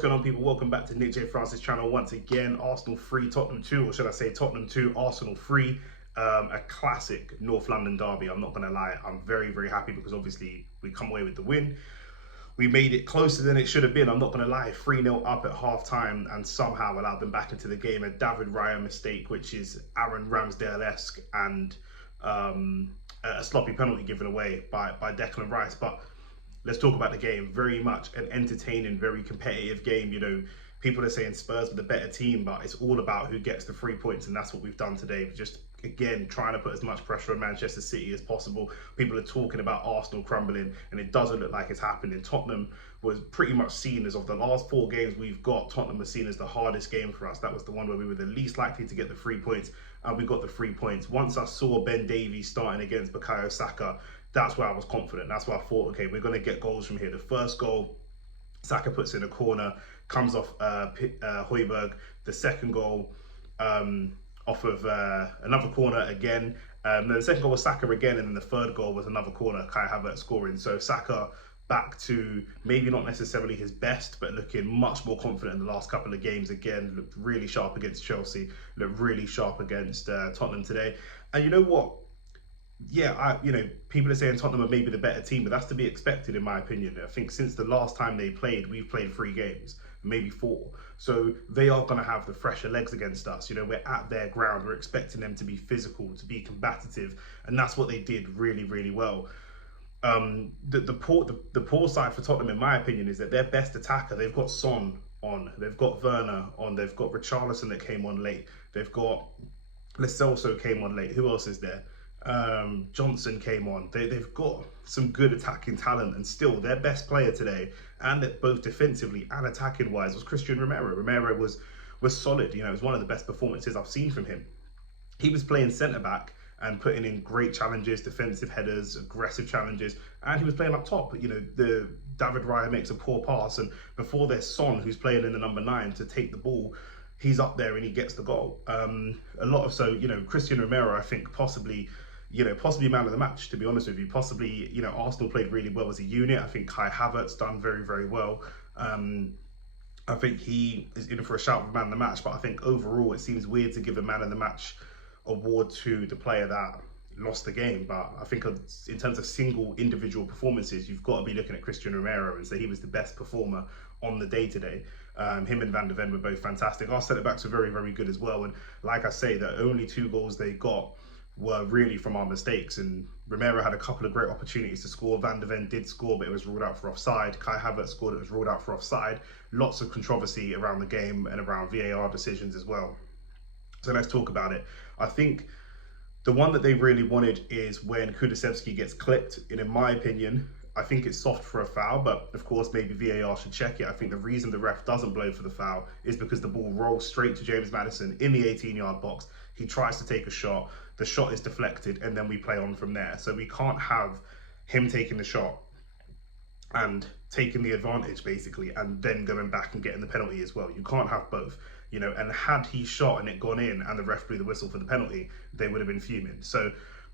going on, people? Welcome back to Nick J. Francis' channel once again. Arsenal 3, Tottenham 2, or should I say Tottenham 2, Arsenal 3. A classic North London derby. I'm not going to lie. I'm very, very happy because obviously we come away with the win. We made it closer than it should have been. I'm not going to lie. 3-0 up at half-time and somehow allowed them back into the game. A David Raya mistake, which is Aaron Ramsdale-esque, and a sloppy penalty given away by Declan Rice. But let's talk about the game. Very much an entertaining, very competitive game. You know, people are saying Spurs were the better team, but it's all about who gets the 3 points, and that's what we've done today. We're just, again, trying to put as much pressure on Manchester City as possible. People are talking about Arsenal crumbling, and it doesn't look like it's happening. Tottenham was pretty much seen as, of the last 4 games we've got, Tottenham was seen as the hardest game for us. That was the one where we were the least likely to get the 3 points, and we got the 3 points. Once I saw Ben Davies starting against Bukayo Saka, that's where I was confident. That's why I thought, okay, we're going to get goals from here. The first goal, Saka puts in a corner, comes off Højbjerg. The second goal, off of another corner again. Then the second goal was Saka again, and then the third goal was another corner, Kai Havertz scoring. So Saka back to maybe not necessarily his best, but looking much more confident in the last couple of games. Again, looked really sharp against Chelsea, looked really sharp against Tottenham today. And you know what? Yeah, people are saying Tottenham are maybe the better team, but that's to be expected in my opinion. I think since the last time they played, we've played 3 games, maybe 4. So they are going to have the fresher legs against us. You know, we're at their ground. We're expecting them to be physical, to be combative, and that's what they did really, really well. The poor side for Tottenham, in my opinion, is that their best attacker, they've got Son on, they've got Werner on, they've got Richarlison that came on late, they've got Lo Celso came on late. Who else is there? Johnson came on. They've got some good attacking talent, and still their best player today, and that both defensively and attacking wise, was Christian Romero. Romero was solid. You know, it was one of the best performances I've seen from him. He was playing centre back and putting in great challenges, defensive headers, aggressive challenges, and he was playing up top. You know, the David Raya makes a poor pass, and before there's Son, who's playing in the number 9, to take the ball, he's up there and he gets the goal. Christian Romero, I think possibly man of the match, to be honest with you. Possibly, Arsenal played really well as a unit. I think Kai Havertz done very, very well. I think he is in for a shout for man of the match, but I think overall it seems weird to give a man of the match award to the player that lost the game. But I think in terms of single individual performances, you've got to be looking at Christian Romero and say he was the best performer on the day today. Him and Van de Ven were both fantastic. Our centre-backs were very, very good as well. And like I say, the only 2 goals they got were really from our mistakes, and Romero had a couple of great opportunities to score. Van de Ven did score, but it was ruled out for offside. Kai Havertz scored, it was ruled out for offside. Lots of controversy around the game and around VAR decisions as well. So let's talk about it. I think the one that they really wanted is when Kulusevski gets clipped, and in my opinion, I think it's soft for a foul, but of course maybe VAR should check it. I think the reason the ref doesn't blow for the foul is because the ball rolls straight to James Maddison in the 18-yard box. He tries to take a shot, the shot is deflected, and then we play on from there. So we can't have him taking the shot and taking the advantage basically, and then going back and getting the penalty as well. You can't have both, and had he shot and it gone in and the ref blew the whistle for the penalty, they would have been fuming. So,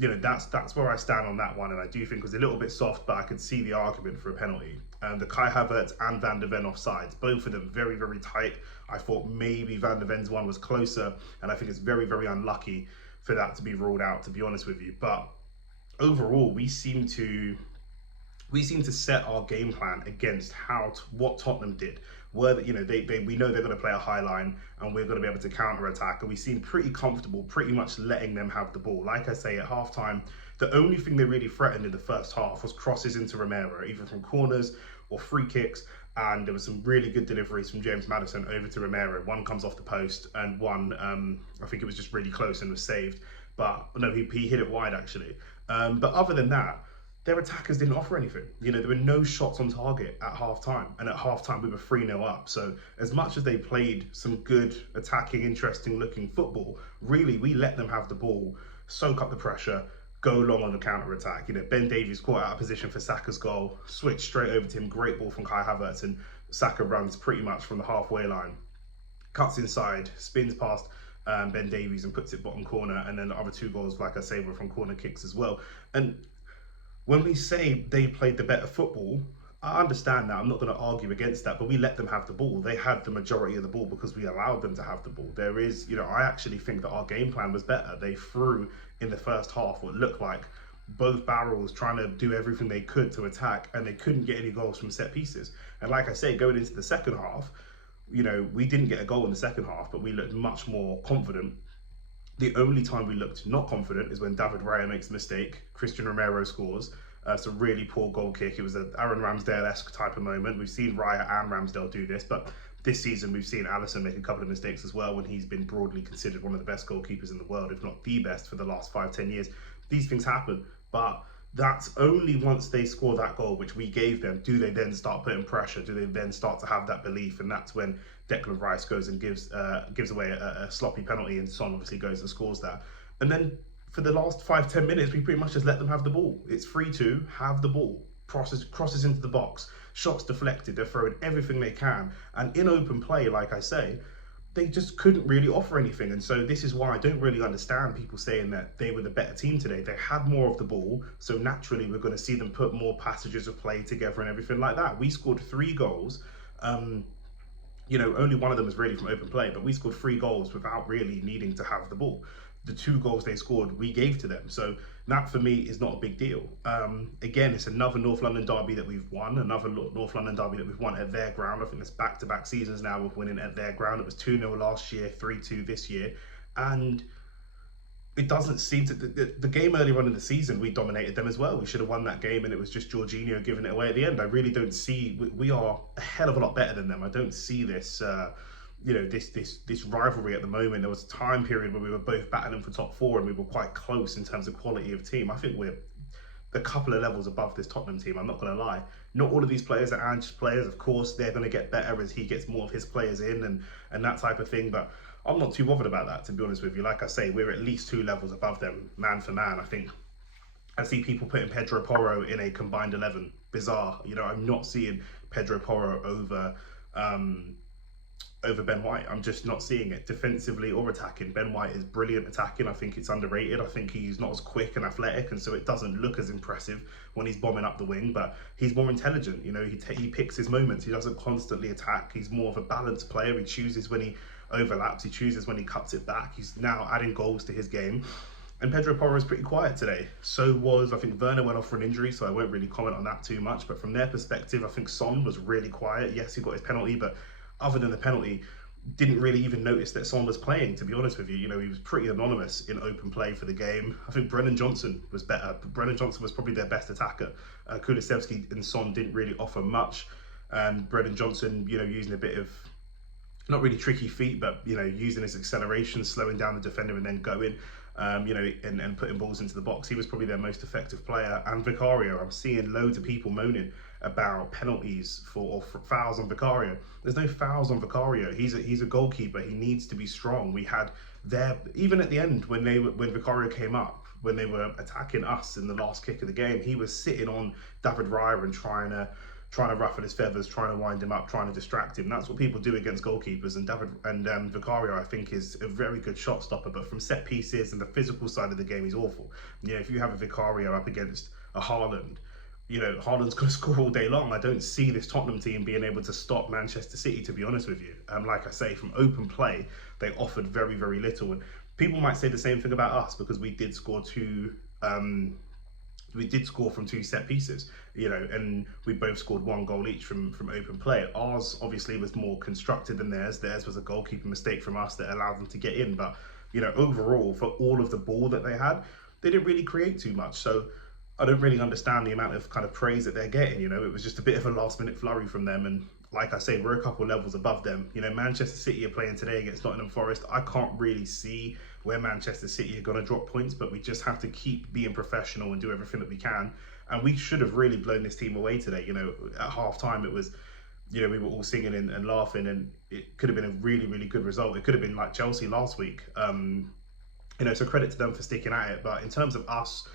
that's where I stand on that one, and I do think it was a little bit soft, but I could see the argument for a penalty. The Kai Havertz and Van de Ven offsides, both of them very, very tight. I thought maybe Van de Ven's one was closer, and I think it's very, very unlucky for that to be ruled out, to be honest with you. But overall, we seem to set our game plan against what Tottenham did. We know they're going to play a high line, and we're going to be able to counter attack, and we seem pretty comfortable, pretty much letting them have the ball. Like I say, at halftime, the only thing they really threatened in the first half was crosses into Romero, either from corners or free kicks, and there was some really good deliveries from James Maddison over to Romero. One comes off the post, and one, I think it was just really close and was saved. But no, he hit it wide actually. But other than that, their attackers didn't offer anything. There were no shots on target at half-time, and at half-time we were 3-0 up. So as much as they played some good, attacking, interesting-looking football, really, we let them have the ball, soak up the pressure, go long on the counter-attack. Ben Davies caught out of position for Saka's goal, switched straight over to him, great ball from Kai Havertz, and Saka runs pretty much from the halfway line, cuts inside, spins past Ben Davies and puts it bottom corner, and then the other 2 goals, like I say, were from corner kicks as well. And when we say they played the better football, I understand that. I'm not going to argue against that, but we let them have the ball. They had the majority of the ball because we allowed them to have the ball. There is, I actually think that our game plan was better. They threw in the first half what looked like both barrels trying to do everything they could to attack, and they couldn't get any goals from set pieces. And like I say, going into the second half, we didn't get a goal in the second half, but we looked much more confident. The only time we looked not confident is when David Raya makes a mistake, Christian Romero scores. It's a really poor goal kick. It was an Aaron Ramsdale-esque type of moment. We've seen Raya and Ramsdale do this, but this season we've seen Alisson make a couple of mistakes as well when he's been broadly considered one of the best goalkeepers in the world, if not the best for the last 5-10 years. These things happen, but that's only once they score that goal, which we gave them, do they then start putting pressure? Do they then start to have that belief? And that's when Declan Rice goes and gives away a sloppy penalty, and Son obviously goes and scores that. And then for the last 5-10 minutes, we pretty much just let them have the ball. It's 3-2, have the ball, crosses into the box, shots deflected, they're throwing everything they can. And in open play, like I say, they just couldn't really offer anything. And so this is why I don't really understand people saying that they were the better team today. They had more of the ball, so naturally we're going to see them put more passages of play together and everything like that. We scored 3 goals. Only one of them was really from open play, but we scored 3 goals without really needing to have the ball. The 2 goals they scored, we gave to them. So that for me is not a big deal. Again, it's another North London derby that we've won, another North London derby that we've won at their ground. I think it's back-to-back seasons now of winning at their ground. It was 2-0 last year, 3-2 this year. And it doesn't seem to, the game earlier on in the season, we dominated them as well. We should have won that game, and it was just Jorginho giving it away at the end. I really don't see, we are a hell of a lot better than them. I don't see this, this rivalry at the moment. There was a time period where we were both battling for top 4, and we were quite close in terms of quality of team. I think we're a couple of levels above this Tottenham team, I'm not going to lie. Not all of these players are Ange's players. Of course, they're going to get better as he gets more of his players in and that type of thing, but I'm not too bothered about that, to be honest with you. Like I say, we're at least 2 levels above them, man for man. I think I see people putting Pedro Porro in a combined 11. Bizarre. I'm not seeing Pedro Porro over Ben White. I'm just not seeing it defensively or attacking. Ben White is brilliant attacking. I think it's underrated. I think he's not as quick and athletic, and so it doesn't look as impressive when he's bombing up the wing, but he's more intelligent. He picks his moments. He doesn't constantly attack. He's more of a balanced player. He chooses when he overlaps. He chooses when he cuts it back. He's now adding goals to his game. And Pedro Porro is pretty quiet today. So was, I think Werner went off for an injury, so I won't really comment on that too much. But from their perspective, I think Son was really quiet. Yes, he got his penalty, but other than the penalty, didn't really even notice that Son was playing, to be honest with you. He was pretty anonymous in open play for the game. I think Brennan Johnson was better. Brennan Johnson was probably their best attacker. Kulusevski and Son didn't really offer much. And Brennan Johnson, using a bit of, not really tricky feet, but, using his acceleration, slowing down the defender and then going, and putting balls into the box. He was probably their most effective player. And Vicario, I'm seeing loads of people moaning about penalties or fouls on Vicario. There's no fouls on Vicario. He's a goalkeeper. He needs to be strong. We had even at the end when Vicario came up, when they were attacking us in the last kick of the game, he was sitting on David Raya and trying to ruffle his feathers, trying to wind him up, trying to distract him. That's what people do against goalkeepers. And Vicario, I think, is a very good shot stopper. But from set pieces and the physical side of the game, he's awful. If you have a Vicario up against a Haaland, Haaland's going to score all day long. I don't see this Tottenham team being able to stop Manchester City, to be honest with you. Like I say, from open play, they offered very, very little. And people might say the same thing about us because we did score from 2 set pieces, and we both scored 1 goal each from open play. Ours obviously was more constructed than theirs. Theirs was a goalkeeper mistake from us that allowed them to get in. But, overall, for all of the ball that they had, they didn't really create too much. So I don't really understand the amount of kind of praise that they're getting. It was just a bit of a last minute flurry from them. And like I say, we're a couple levels above them. Manchester City are playing today against Nottingham Forest. I can't really see where Manchester City are going to drop points, but we just have to keep being professional and do everything that we can. And we should have really blown this team away today. At half time, it was, we were all singing and laughing, and it could have been a really, really good result. It could have been like Chelsea last week. So credit to them for sticking at it. But in terms of us,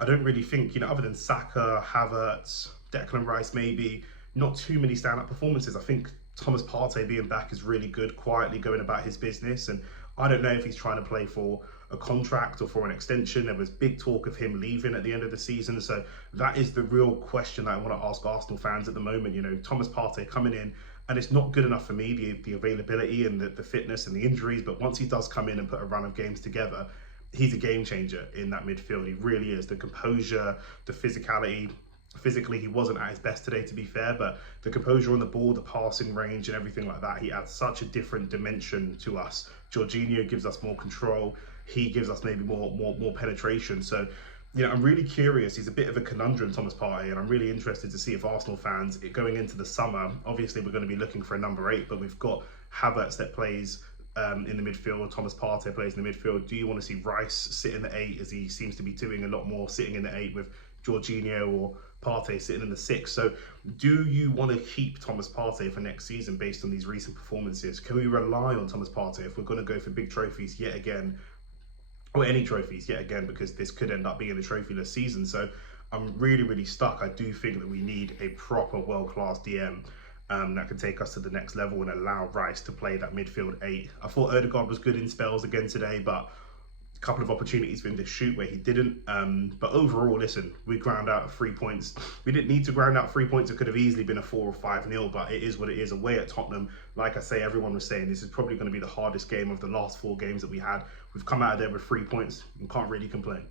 I don't really think, other than Saka, Havertz, Declan Rice, maybe, not too many stand-up performances. I think Thomas Partey being back is really good, quietly going about his business. And I don't know if he's trying to play for a contract or for an extension. There was big talk of him leaving at the end of the season. So that is the real question that I want to ask Arsenal fans at the moment. You know, Thomas Partey coming in, and it's not good enough for me, the availability and the fitness and the injuries. But once he does come in and put a run of games together, he's a game changer in that midfield. He really is. The composure, the physicality. Physically, he wasn't at his best today, to be fair, but the composure on the ball, the passing range and everything like that, he adds such a different dimension to us. Jorginho gives us more control. He gives us maybe more penetration. So, you know, I'm really curious. He's a bit of a conundrum, Thomas Partey, and I'm really interested to see if Arsenal fans, going into the summer, obviously we're going to be looking for a number 8, but we've got Havertz that plays in the midfield, Thomas Partey plays in the midfield. Do you want to see Rice sit in the 8, as he seems to be doing a lot more, sitting in the 8 with Jorginho or Partey sitting in the 6? So do you want to keep Thomas Partey for next season based on these recent performances? Can we rely on Thomas Partey if we're going to go for big trophies yet again, or any trophies yet again, because this could end up being a trophyless season? So I'm really stuck. I do think that we need a proper world-class DM that can take us to the next level and allow Rice to play that midfield 8. I thought Odegaard was good in spells again today, but a couple of opportunities for him to shoot where he didn't. But overall, listen, we ground out 3 points. We didn't need to ground out 3 points. It could have easily been a 4 or 5-0, but it is what it is. Away at Tottenham, like I say, everyone was saying this is probably going to be the hardest game of the last 4 games that we had. We've come out of there with 3 points and can't really complain.